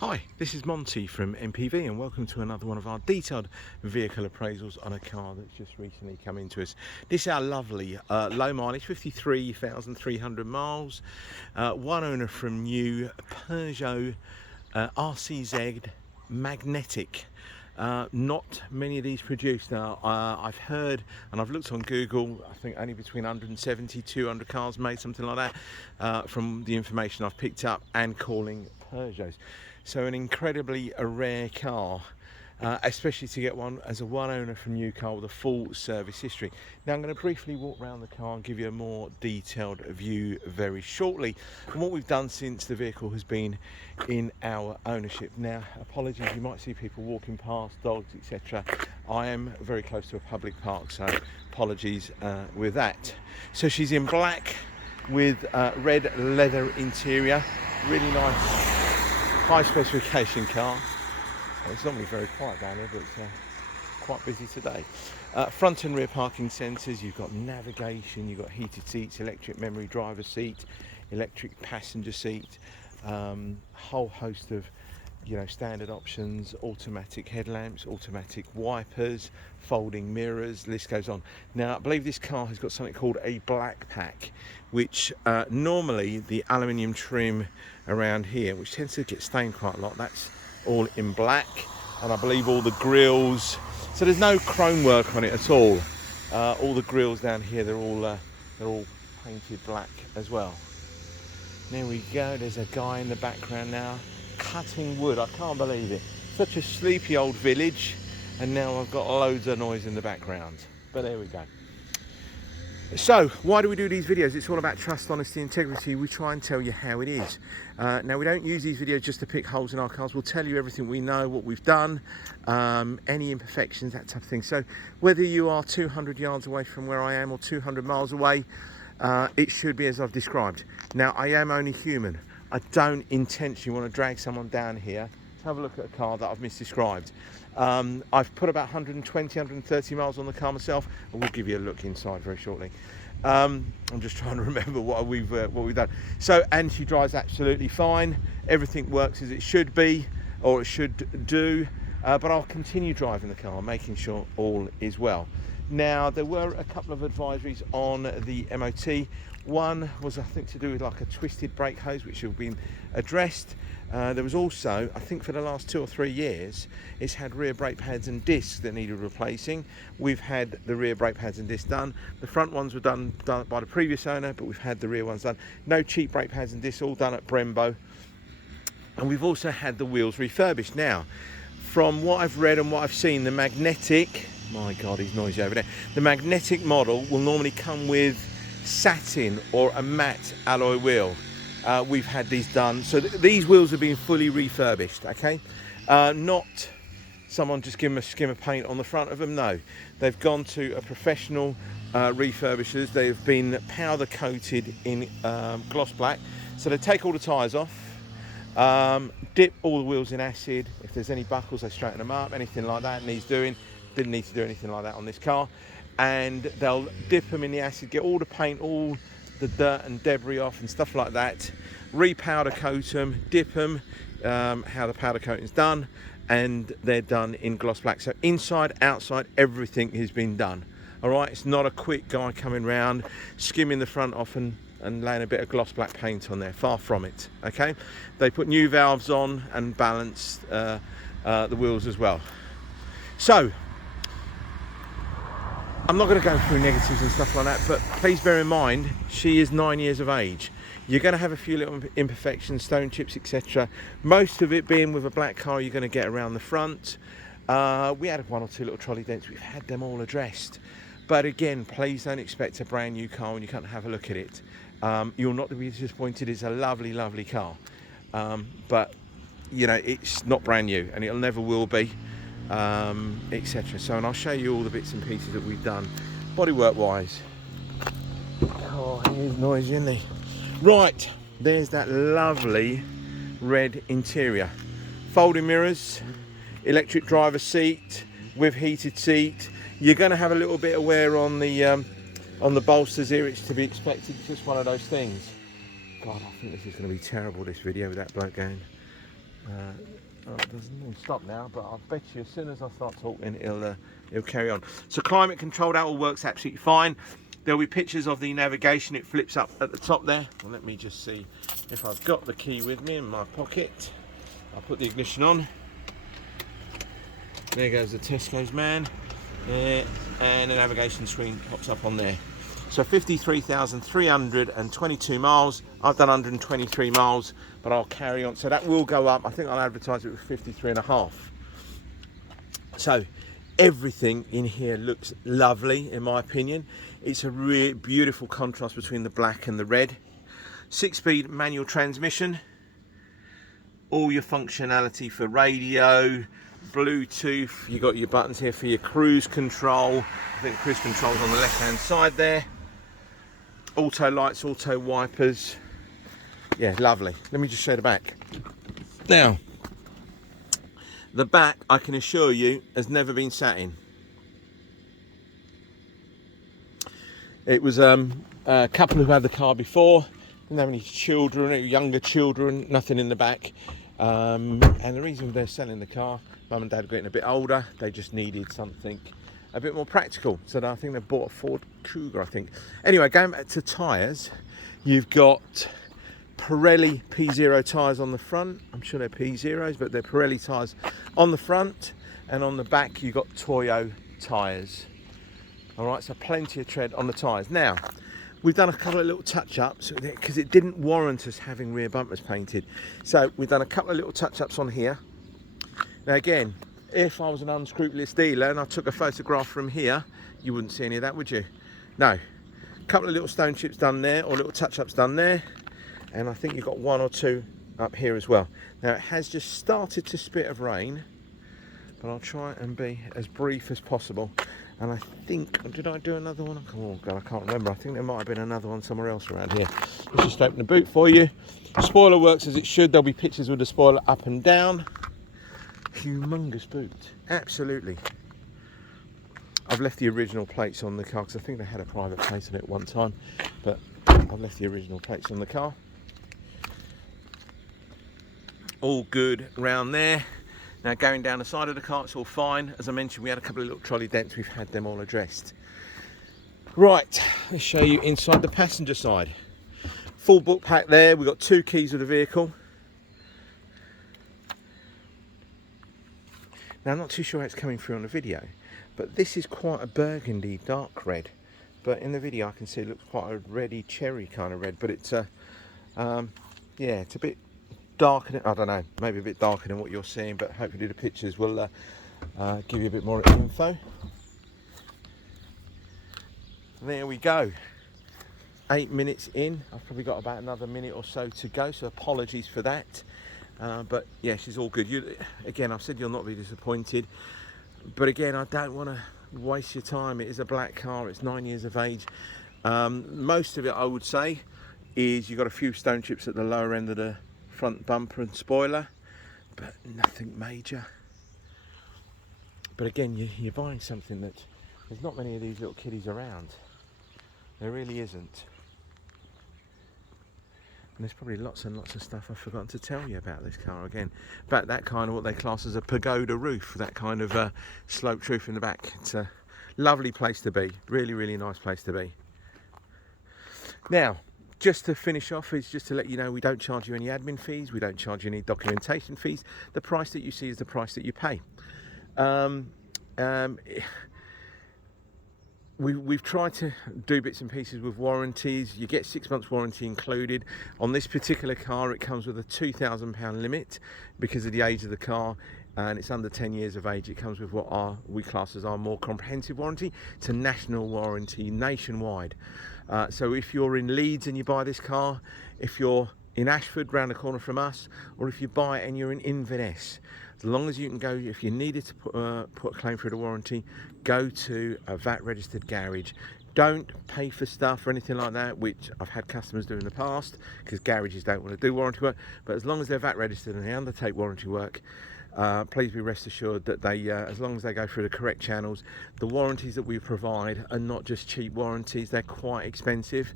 Hi, this is Monty from MPV and welcome to another one of our detailed vehicle appraisals on a car that's just recently come into us. This is our lovely low mileage, 53,300 miles, one owner from new Peugeot RCZ magnetic. Not many of these produced now. I've heard and I've looked on Google, I think only between 170, 200 cars made, something like that, from the information I've picked up and calling Peugeots. So an incredibly rare car, especially to get one as a one owner from new car with a full service history. Now I'm going to briefly walk around the car and give you a more detailed view very shortly and what we've done since the vehicle has been in our ownership. Now apologies, you might see people walking past, dogs, etc. I am very close to a public park, so apologies with that. So she's in black with red leather interior, really nice high specification car. It's normally very quiet down here, but it's quite busy today. Front and rear parking sensors, you've got navigation, you've got heated seats, electric memory driver seat, electric passenger seat, whole host of standard options, automatic headlamps, automatic wipers, folding mirrors, list goes on. Now I believe this car has got something called a black pack, which normally the aluminium trim around here, which tends to get stained quite a lot, that's all in black, and I believe all the grills, so there's no chrome work on it at all. All the grills down here, they're all painted black as well. There we go, there's a guy in the background now cutting wood. I can't believe it. Such a sleepy old village, and now I've got loads of noise in the background, but there we go. So why do we do these videos? It's all about trust, honesty, integrity. We try and tell you how it is. Now we don't use these videos just to pick holes in our cars. We'll tell you everything we know, what we've done, any imperfections, that type of thing. So whether you are 200 yards away from where I am or 200 miles away, it should be as I've described. Now I am only human. I don't intentionally want to drag someone down here to have a look at a car that I've misdescribed. I've put about 120, 130 miles on the car myself, and we'll give you a look inside very shortly. I'm just trying to remember what we've done. So, and she drives absolutely fine. Everything works as it should be, or it should do. But I'll continue driving the car, making sure all is well. Now, there were a couple of advisories on the MOT. One was, I think, to do with like a twisted brake hose, which have been addressed. There was also, I think for the last 2 or 3 years, it's had rear brake pads and discs that needed replacing. We've had the rear brake pads and discs done. The front ones were done by the previous owner, but we've had the rear ones done. No cheap brake pads and discs, all done at Brembo. And we've also had the wheels refurbished. Now, from what I've read and what I've seen, the magnetic, my God, he's noisy over there. The magnetic model will normally come with satin or a matte alloy wheel. We've had these done, so these wheels have been fully refurbished, okay? Not someone just give them a skim of paint on the front of them, no. They've gone to a professional refurbishers. They've been powder coated in gloss black. So they take all the tyres off, dip all the wheels in acid. If there's any buckles, they straighten them up, anything like that needs doing. Didn't need to do anything like that on this car. And they'll dip them in the acid, get all the paint, all the dirt and debris off and stuff like that, re-powder coat them, dip them, how the powder coating is done, and they're done in gloss black. So inside, outside, everything has been done. All right, it's not a quick guy coming round, skimming the front off and laying a bit of gloss black paint on there, far from it, okay? They put new valves on and balanced the wheels as well. So, I'm not going to go through negatives and stuff like that, but please bear in mind, she is 9 years of age. You're going to have a few little imperfections, stone chips, etc. Most of it being with a black car, you're going to get around the front. We had 1 or 2 little trolley dents. We've had them all addressed. But again, please don't expect a brand new car when you can't have a look at it. You'll not be disappointed. It's a lovely, lovely car. But, it's not brand new, and it'll never will be. Etc. So, and I'll show you all the bits and pieces that we've done bodywork wise. Oh, he is noisy, isn't he? Right, there's that lovely red interior, folding mirrors, electric driver seat with heated seat. You're going to have a little bit of wear on the bolsters here. It's to be expected. It's just one of those things. God, I think this is going to be terrible, this video, with that bloke going. It doesn't even stop now, but I bet you as soon as I start talking, it'll carry on. So climate control, that all works absolutely fine. There'll be pictures of the navigation. It flips up at the top there. Well, let me just see if I've got the key with me in my pocket. I'll put the ignition on. There goes the Tesco's man, and the navigation screen pops up on there. So 53,322 miles. I've done 123 miles, but I'll carry on. So that will go up. I think I'll advertise it with 53.5. So everything in here looks lovely, in my opinion. It's a really beautiful contrast between the black and the red. 6-speed manual transmission. All your functionality for radio, Bluetooth. You got your buttons here for your cruise control. I think cruise control's on the left-hand side there. Auto lights, auto wipers. Yeah, lovely. Let me just show the back. Now, the back, I can assure you, has never been sat in. It was a couple who had the car before, didn't have any children, younger children, nothing in the back. And the reason they're selling the car, mum and dad are getting a bit older, they just needed something a bit more practical. So I think they bought a Ford Cougar, I think. Anyway, going back to tyres, you've got Pirelli P0 tyres on the front. I'm sure they're P0s, but they're Pirelli tyres on the front, and on the back you've got Toyo tyres. All right, so plenty of tread on the tyres. Now, we've done a couple of little touch-ups because it didn't warrant us having rear bumpers painted. So we've done a couple of little touch-ups on here. Now again, if I was an unscrupulous dealer and I took a photograph from here, you wouldn't see any of that, would you? No. A couple of little stone chips done there, or little touch-ups done there. And I think you've got one or two up here as well. Now it has just started to spit of rain, but I'll try and be as brief as possible. And I think, did I do another one? Oh God, I can't remember. I think there might have been another one somewhere else around here. Let's just open the boot for you. The spoiler works as it should. There'll be pictures with the spoiler up and down. Humongous boot, absolutely. I've left the original plates on the car because I think they had a private plate on it one time, but I've left the original plates on the car. All good around there. Now going down the side of the car, it's all fine. As I mentioned, we had a couple of little trolley dents. We've had them all addressed. Right, let's show you inside the passenger side. Full book pack there. We've got 2 keys of the vehicle. Now I'm not too sure how it's coming through on the video, but this is quite a burgundy dark red. But in the video I can see it looks quite a reddy cherry kind of red, but it's yeah, it's a bit darker than, I don't know, maybe a bit darker than what you're seeing, but hopefully the pictures will give you a bit more info. There we go. 8 minutes in. I've probably got about another minute or so to go, so apologies for that. But yeah, she's all good. Again, I've said you'll not be disappointed, but again, I don't want to waste your time. It is a black car. It's 9 years of age. Most of it, I would say, is you've got a few stone chips at the lower end of the front bumper and spoiler, but nothing major. But again, you're buying something that there's not many of these little kiddies around. There really isn't. And there's probably lots and lots of stuff I've forgotten to tell you about this car. Again, about that kind of what they class as a pagoda roof, that kind of sloped roof in the back. It's a lovely place to be. Really, really nice place to be. Now, just to finish off is just to let you know we don't charge you any admin fees. We don't charge you any documentation fees. The price that you see is the price that you pay. We've tried to do bits and pieces with warranties. You get 6 months warranty included. On this particular car, it comes with a £2,000 limit because of the age of the car, and it's under 10 years of age. It comes with what we class as our more comprehensive warranty. It's a national warranty, nationwide. So if you're in Leeds and you buy this car, if you're in Ashford, round the corner from us, or if you buy it and you're in Inverness, as long as you can go, if you needed to put a claim through the warranty, go to a VAT registered garage. Don't pay for stuff or anything like that, which I've had customers do in the past, because garages don't want to do warranty work. But as long as they're VAT registered and they undertake warranty work, please be rest assured that they, as long as they go through the correct channels, the warranties that we provide are not just cheap warranties, they're quite expensive.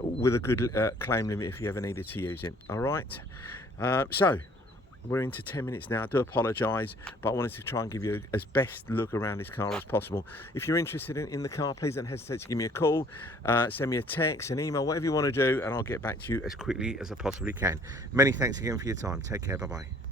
With a good claim limit if you ever needed to use it. All right. So we're into 10 minutes now. I do apologise, but I wanted to try and give you as best look around this car as possible. If you're interested in the car, please don't hesitate to give me a call, send me a text, an email, whatever you want to do, and I'll get back to you as quickly as I possibly can. Many thanks again for your time. Take care. Bye bye.